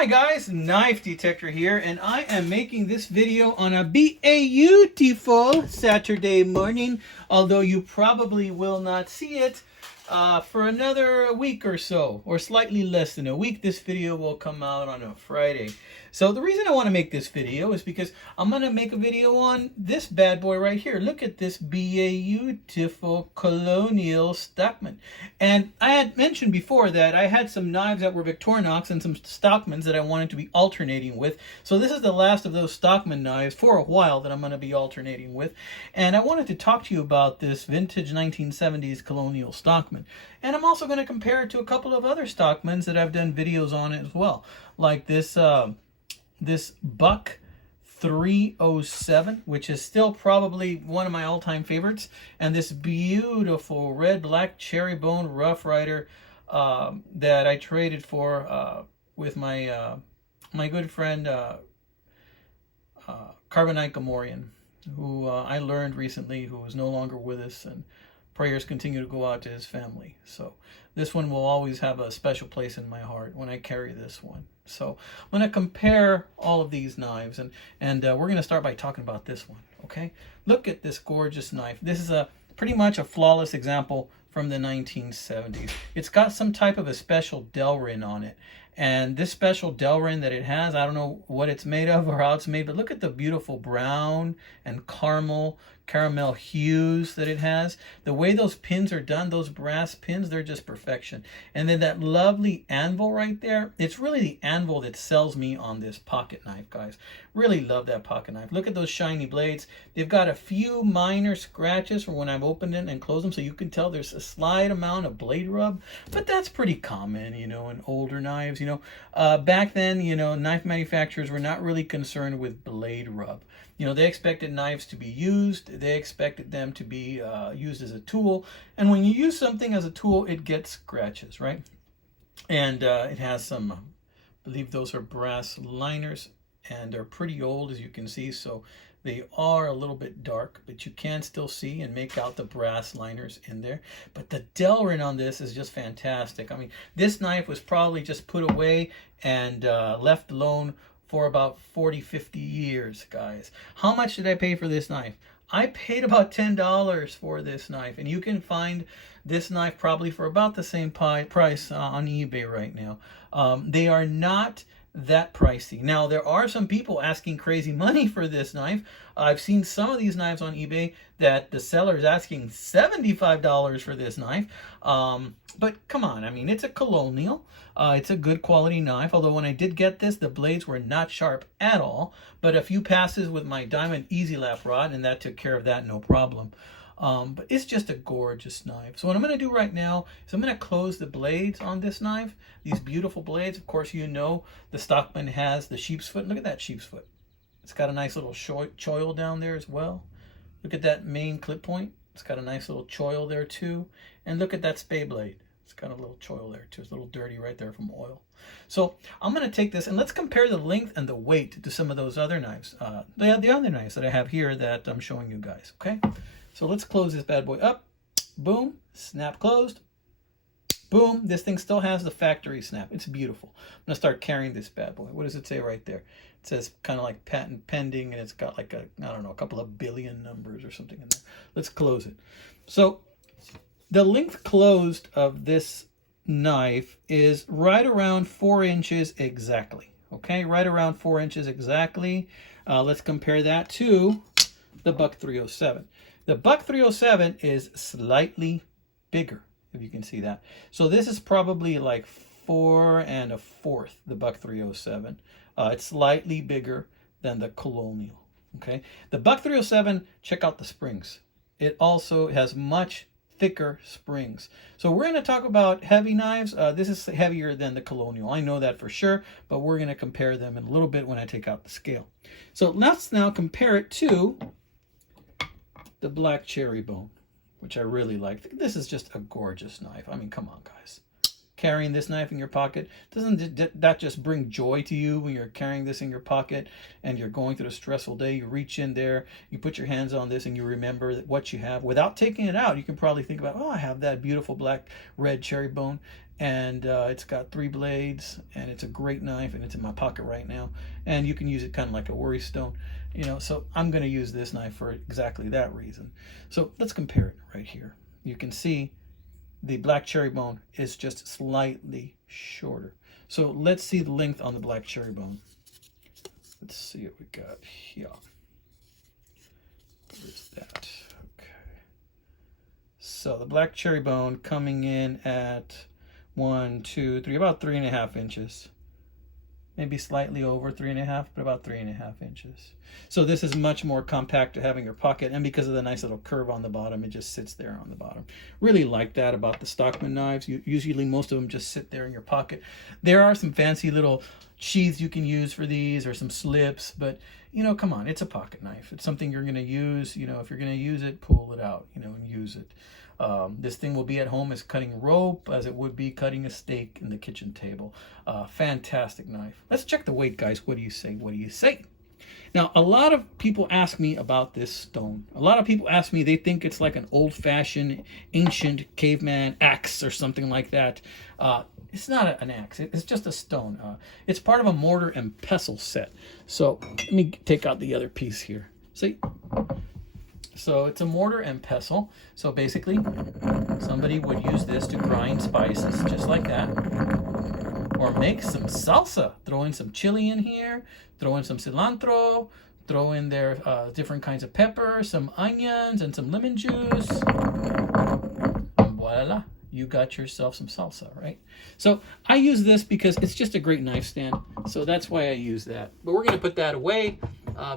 Hi guys, Knife Detector here, and I am making this video on a beautiful Saturday morning, although you probably will not see it for another week or so, or slightly less than a week. This video will come out on a Friday. So the reason I want to make this video is because I'm going to make a video on this bad boy right here. Look at this beautiful Colonial Stockman. And I had mentioned before that I had some knives that were Victorinox and some Stockmans that I wanted to be alternating with. So this is the last of those Stockman knives for a while that I'm going to be alternating with. And I wanted to talk to you about this vintage 1970s Colonial Stockman. And I'm also going to compare it to a couple of other Stockmans that I've done videos on as well. Like this Buck 307, which is still probably one of my all-time favorites, and this beautiful red black cherry bone Rough Rider that I traded for with my my good friend Carbonite Gamorrean, who I learned recently who is no longer with us, and prayers continue to go out to his family. So this one will always have a special place in my heart when I carry this one. So I'm going to compare all of these knives, and we're going to start by talking about this one. Okay, look at this gorgeous knife. This is pretty much a flawless example from the 1970s. It's got some type of a special Delrin on it. And this special Delrin that it has, I don't know what it's made of or how it's made, but look at the beautiful brown and caramel hues that it has. The way those pins are done, those brass pins, they're just perfection. And then that lovely anvil right there, it's really the anvil that sells me on this pocket knife, guys. Really love that pocket knife. Look at those shiny blades. They've got a few minor scratches from when I've opened it and closed them, so you can tell there's a slight amount of blade rub, but that's pretty common, you know, in older knives. Back then, knife manufacturers were not really concerned with blade rub. They expected knives to be used. They expected them to be used as a tool. And when you use something as a tool, it gets scratches, right? And it has some, I believe those are brass liners, and they're pretty old, as you can see. So they are a little bit dark, but you can still see and make out the brass liners in there. But the Delrin on this is just fantastic. I mean, this knife was probably just put away and left alone for about 40-50 years, guys. How much did I pay for this knife? I paid about $10 for this knife, and you can find this knife probably for about the same price on eBay right now. They are not that pricey. Now, there are some people asking crazy money for this knife. I've seen some of these knives on eBay that the seller is asking $75 for this knife. But come on, I mean, it's a Colonial. It's a good quality knife, although when I did get this, the blades were not sharp at all, but a few passes with my diamond easy lap rod, and that took care of that, no problem. But it's just a gorgeous knife. So what I'm going to do right now is I'm going to close the blades on this knife. These beautiful blades. Of course, the Stockman has the sheep's foot. Look at that sheep's foot. It's got a nice little choil down there as well. Look at that main clip point. It's got a nice little choil there too. And look at that spay blade. It's got a little choil there too. It's a little dirty right there from oil. So I'm going to take this and let's compare the length and the weight to some of those other knives. The other knives that I have here that I'm showing you guys. Okay. So let's close this bad boy up. Boom. Snap closed. Boom. This thing still has the factory snap. It's beautiful. I'm going to start carrying this bad boy. What does it say right there? It says kind of like patent pending, and it's got like a couple of billion numbers or something in there. Let's close it. So the length closed of this knife is right around 4 inches exactly. Okay, right around 4 inches exactly. Let's compare that to the Buck 307. The Buck 307 is slightly bigger, if you can see that. So this is probably like 4 1/4, the Buck 307. It's slightly bigger than the Colonial. Okay, the Buck 307, check out the springs. It also has much thicker springs. So we're going to talk about heavy knives. This is heavier than the Colonial. I know that for sure, but we're going to compare them in a little bit when I take out the scale. So let's now compare it to the black cherry bone, which I really like. This is just a gorgeous knife. I mean, come on, guys. Carrying this knife in your pocket, doesn't that just bring joy to you when you're carrying this in your pocket and you're going through a stressful day? You reach in there, you put your hands on this, and you remember what you have. Without taking it out, you can probably think about, oh, I have that beautiful black red cherry bone. and it's got 3 blades, and it's a great knife, and it's in my pocket right now. And you can use it kind of like a worry stone, so I'm going to use this knife for exactly that reason. So let's compare it right here. You can see the black cherry bone is just slightly shorter. So let's see the length on the black cherry bone. Let's see what we got here. Where's that? So the black cherry bone coming in at 1, 2, 3, about 3.5 inches. Maybe slightly over 3.5, but about 3.5 inches. So this is much more compact to have in your pocket, and because of the nice little curve on the bottom, it just sits there on the bottom. Really like that about the Stockman knives. Usually most of them just sit there in your pocket. There are some fancy little sheaths you can use for these, or some slips, but come on, it's a pocket knife. It's something you're going to use. If you're going to use it, pull it out, and use it. This thing will be at home as cutting rope as it would be cutting a steak in the kitchen table. Fantastic knife. Let's check the weight, guys. What do you say? What do you say? Now, a lot of people ask me about this stone. A lot of people ask me, they think it's like an old-fashioned, ancient caveman axe or something like that. It's not an axe. It's just a stone. It's part of a mortar and pestle set. So let me take out the other piece here. See? So it's a mortar and pestle. So basically, somebody would use this to grind spices, just like that. Or make some salsa. Throw in some chili in here. Throw in some cilantro. Throw in there different kinds of pepper, some onions, and some lemon juice. And voila, you got yourself some salsa, right? So I use this because it's just a great knife stand. So that's why I use that. But we're going to put that away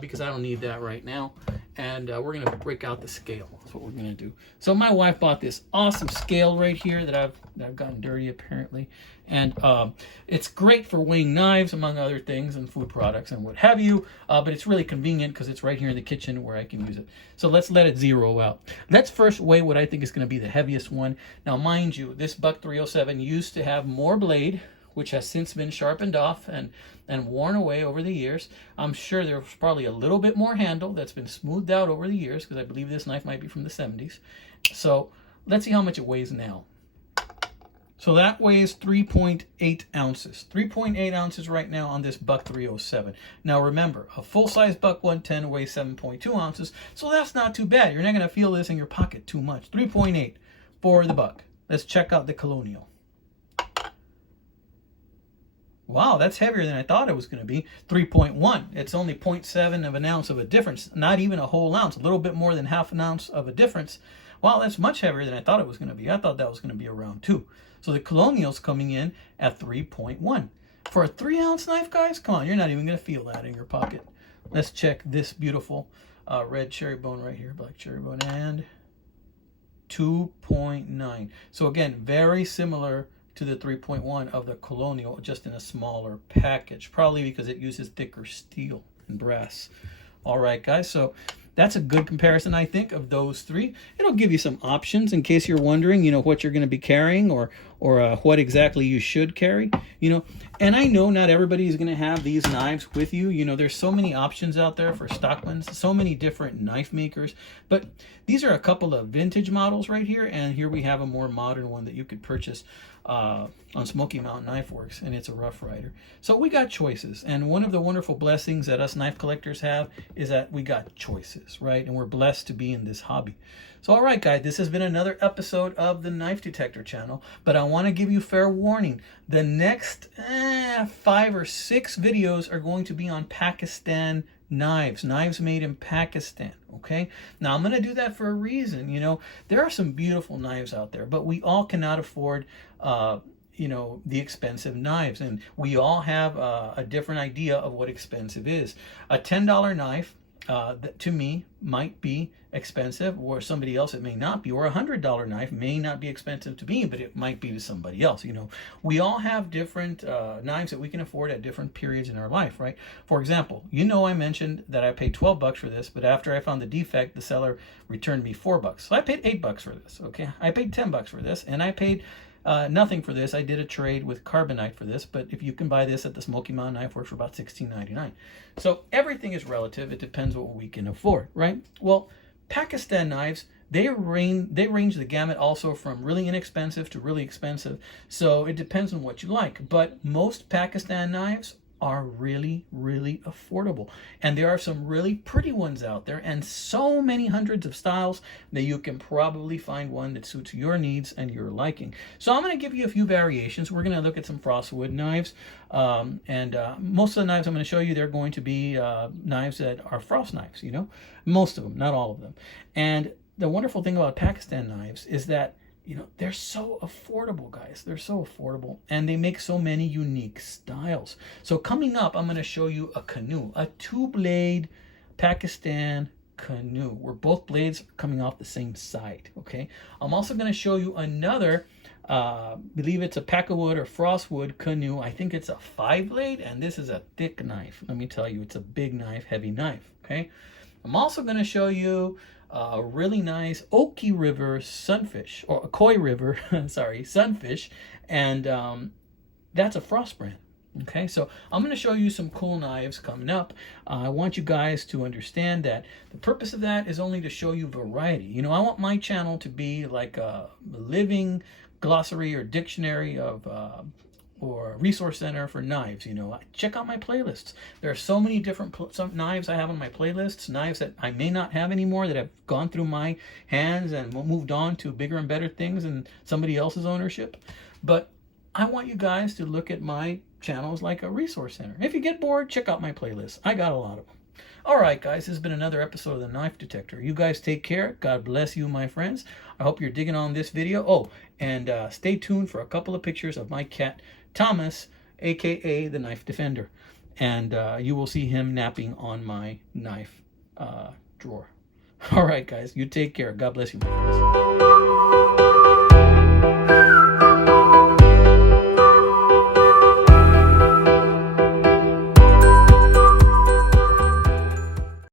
because I don't need that right now. And we're going to break out the scale. That's what we're going to do. So my wife bought this awesome scale right here that I've gotten dirty apparently. And it's great for weighing knives, among other things, and food products and what have you. But it's really convenient because it's right here in the kitchen where I can use it. So let's let it zero out. Let's first weigh what I think is going to be the heaviest one. Now, mind you, this Buck 307 used to have more blade, which has since been sharpened off and worn away over the years. I'm sure there's probably a little bit more handle that's been smoothed out over the years, because I believe this knife might be from the 70s. So let's see how much it weighs now. So that weighs 3.8 ounces. 3.8 ounces right now on this Buck 307. Now remember, a full-size Buck 110 weighs 7.2 ounces, so that's not too bad. You're not going to feel this in your pocket too much. 3.8 for the Buck. Let's check out the Colonial. Wow, that's heavier than I thought it was going to be. 3.1. It's only 0.7 of an ounce of a difference. Not even a whole ounce. A little bit more than half an ounce of a difference. Wow, that's much heavier than I thought it was going to be. I thought that was going to be around 2. So the Colonial's coming in at 3.1. For a 3-ounce knife, guys, come on, you're not even going to feel that in your pocket. Let's check this beautiful red cherry bone right here. Black cherry bone. And 2.9. So again, very similar to the 3.1 of the Colonial, just in a smaller package, probably because it uses thicker steel and brass. All right, guys, so that's a good comparison, I think, of those three. It'll give you some options in case you're wondering, what you're going to be carrying or what exactly you should carry, And I know not everybody is going to have these knives with you. There's so many options out there for Stockmans, so many different knife makers. But these are a couple of vintage models right here, and here we have a more modern one that you could purchase on Smoky Mountain Knife Works, and it's a Rough Rider. So we got choices, and one of the wonderful blessings that us knife collectors have is that we got choices, right? And we're blessed to be in this hobby. So all right, guys, this has been another episode of the Knife Detector channel, but I want to give you fair warning. The next 5 or 6 videos are going to be on Pakistan knives made in Pakistan. Okay, now I'm going to do that for a reason. There are some beautiful knives out there, but we all cannot afford the expensive knives, and we all have a different idea of what expensive is. A $10 knife that to me might be expensive, or somebody else it may not be, or a $100 knife may not be expensive to me, but it might be to somebody else. We all have different knives that we can afford at different periods in our life, right? For example, I mentioned that I paid $12 for this, but after I found the defect, the seller returned me $4. So I paid $8 for this. Okay, I paid $10 for this, and I paid nothing for this. I did a trade with carbonite for this, but if you can buy this at the Smoky Mountain Knife Works for about $16.99. So everything is relative. It depends what we can afford, right? Well, Pakistan knives They range the gamut also from really inexpensive to really expensive. So it depends on what you like. But most Pakistan knives are really, really affordable. And there are some really pretty ones out there, and so many hundreds of styles that you can probably find one that suits your needs and your liking. So I'm going to give you a few variations. We're going to look at some frostwood knives. Most of the knives I'm going to show you, they're going to be knives that are frost knives, you know. Most of them, not all of them. And the wonderful thing about Pakistan knives is that, you know, they're so affordable, guys. They're so affordable, and they make so many unique styles. So coming up, I'm going to show you a canoe, a 2-blade Pakistan canoe, where both blades are coming off the same side, okay? I'm also going to show you another, believe it's a packawood or frostwood canoe. I think it's a 5-blade, and this is a thick knife. Let me tell you, it's a big knife, heavy knife, okay? I'm also going to show you a really nice Oki River sunfish, or a Koi River, sorry, sunfish, and that's a frost brand. Okay, so I'm going to show you some cool knives coming up. I want you guys to understand that the purpose of that is only to show you variety. You know, I want my channel to be like a living glossary or dictionary of or resource center for knives. You know, check out my playlists. There are so many different some knives I have on my playlists, knives that I may not have anymore, that have gone through my hands and moved on to bigger and better things in somebody else's ownership. But I want you guys to look at my channels like a resource center. If you get bored, check out my playlist. I got a lot of them. All right, guys, this has been another episode of the Knife Detector. You guys take care. God bless you, my friends. I hope you're digging on this video. Oh, and stay tuned for a couple of pictures of my cat, Thomas, aka the Knife Defender. And you will see him napping on my knife drawer. All right, guys, you take care. God bless you, my friends.